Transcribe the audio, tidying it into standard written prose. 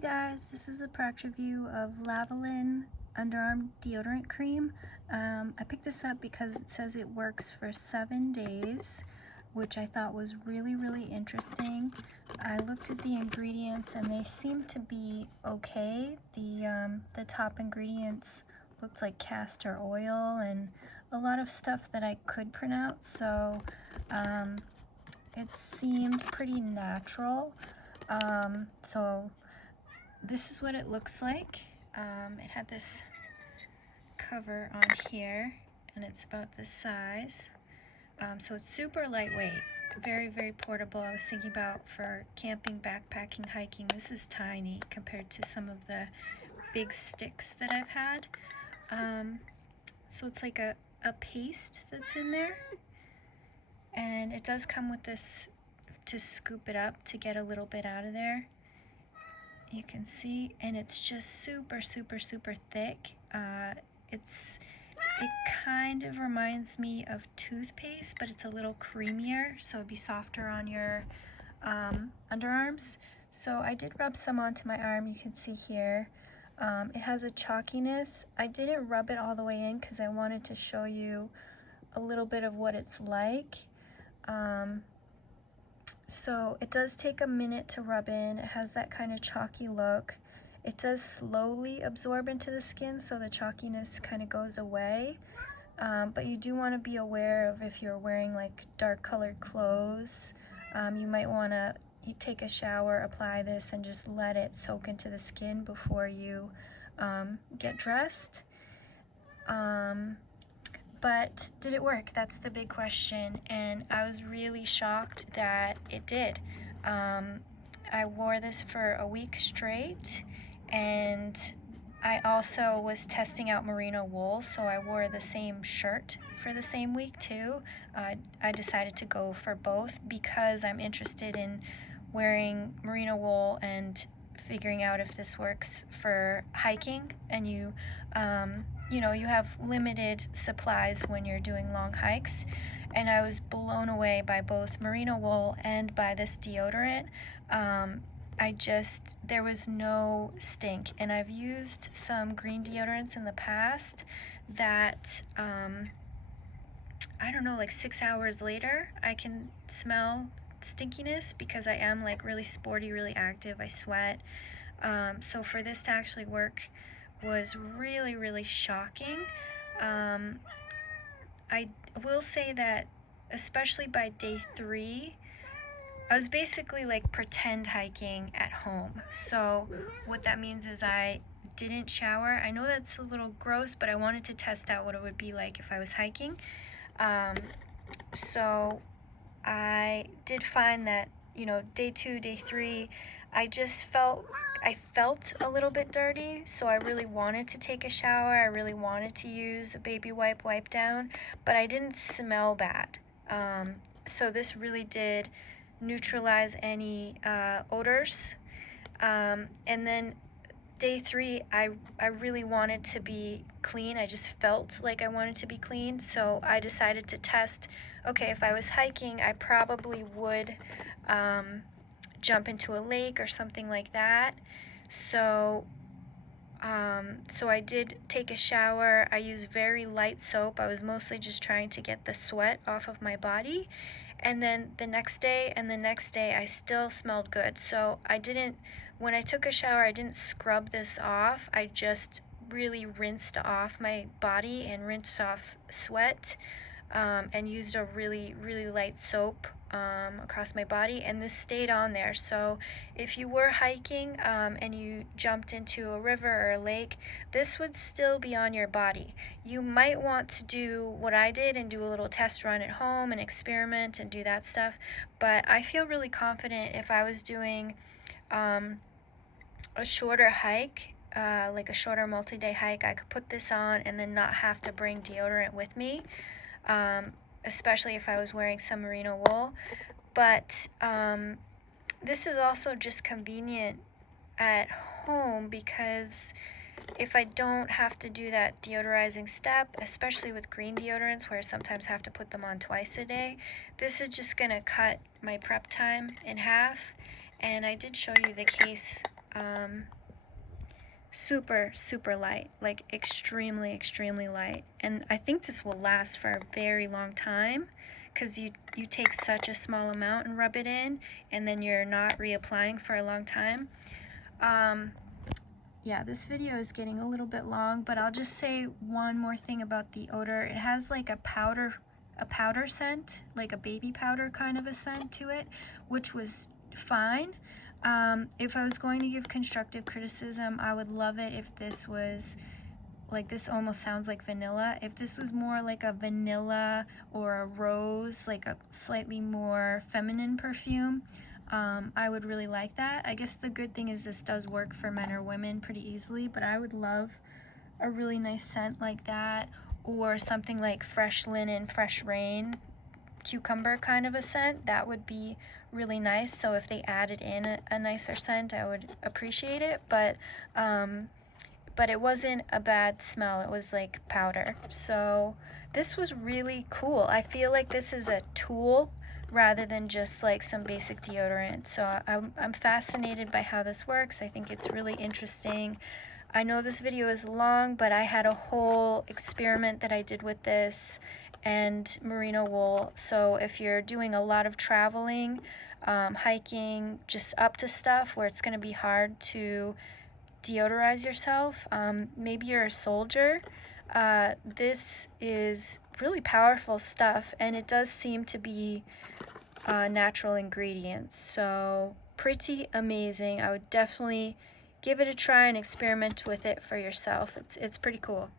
Guys, this is a product review of Lavalin underarm deodorant cream. I picked this up because it says it works for 7 days, which I thought was really interesting. I looked at the ingredients and they seem to be okay. The top ingredients looked like castor oil and a lot of stuff that I could pronounce, so it seemed pretty natural. So this is what it looks like. It had this cover on here and it's about this size. So it's super lightweight, very portable. I was thinking about for camping, backpacking, hiking. This is tiny compared to some of the big sticks that I've had. So it's like a paste that's in there, and it does come with this to scoop it up to get a little bit out of there. You can see, and it's just super thick. It kind of reminds me of toothpaste, but it's a little creamier, so it'd be softer on your underarms. So I did rub some onto my arm. You can see here it has a chalkiness. I didn't rub it all the way in because I wanted to show you a little bit of what it's like. So it does take a minute to rub in. It has that kind of chalky look. It does slowly absorb into the skin, so the chalkiness kind of goes away. But you do want to be aware of if you're wearing like dark colored clothes. You might want to take a shower, apply this, and just let it soak into the skin before you get dressed. But did it work? That's the big question, and I was really shocked that it did. I wore this for a week straight, and I also was testing out merino wool, so I wore the same shirt for the same week too. I decided to go for both because I'm interested in wearing merino wool and figuring out if this works for hiking, and you know, you have limited supplies when you're doing long hikes, and I was blown away by both merino wool and by this deodorant. There was no stink, and I've used some green deodorants in the past that, I don't know, like 6 hours later, I can smell stinkiness because I am like really sporty, really active, I sweat. So for this to actually work was really shocking. I will say that especially by day 3, I was basically like pretend hiking at home. So what that means is I didn't shower. I know that's a little gross, but I wanted to test out what it would be like if I was hiking. So I did find that, you know, day 2, day 3, I felt a little bit dirty, so I really wanted to take a shower. I really wanted to use a baby wipe down, but I didn't smell bad. So this really did neutralize any odors. And then day 3, I really wanted to be clean. I just felt like I wanted to be clean, so I decided to test, okay, if I was hiking, I probably would jump into a lake or something like that. So I did take a shower. I used very light soap. I was mostly just trying to get the sweat off of my body. And then the next day and the next day, I still smelled good. So when I took a shower, I didn't scrub this off. I just really rinsed off my body and rinsed off sweat, and used a really light soap across my body, and this stayed on there. So if you were hiking and you jumped into a river or a lake, this would still be on your body. You might want to do what I did and do a little test run at home and experiment and do that stuff, but I feel really confident if I was doing a shorter hike, like a shorter multi-day hike, I could put this on and then not have to bring deodorant with me. Especially if I was wearing some merino wool. But this is also just convenient at home because if I don't have to do that deodorizing step, especially with green deodorants where I sometimes have to put them on twice a day, this is just gonna cut my prep time in half. And I did show you the case super, super light, like extremely, extremely light. And I think this will last for a very long time because you take such a small amount and rub it in, and then you're not reapplying for a long time. Yeah, this video is getting a little bit long, but I'll just say one more thing about the odor. It has like a powder scent, like a baby powder kind of a scent to it, which was fine. If I was going to give constructive criticism, I would love it if this was like, this almost sounds like vanilla. If this was more like a vanilla or a rose, like a slightly more feminine perfume, I would really like that. I guess the good thing is this does work for men or women pretty easily, but I would love a really nice scent like that, or something like fresh linen, fresh rain, cucumber kind of a scent. That would be really nice. So if they added in a nicer scent, I would appreciate it. But it wasn't a bad smell. It was like powder. So this was really cool. I feel like this is a tool rather than just like some basic deodorant. So I'm fascinated by how this works. I think it's really interesting. I know this video is long, but I had a whole experiment that I did with this and merino wool. So if you're doing a lot of traveling, hiking, just up to stuff where it's going to be hard to deodorize yourself, maybe you're a soldier, this is really powerful stuff, and it does seem to be natural ingredients, so pretty amazing. I would definitely give it a try and experiment with it for yourself. It's pretty cool.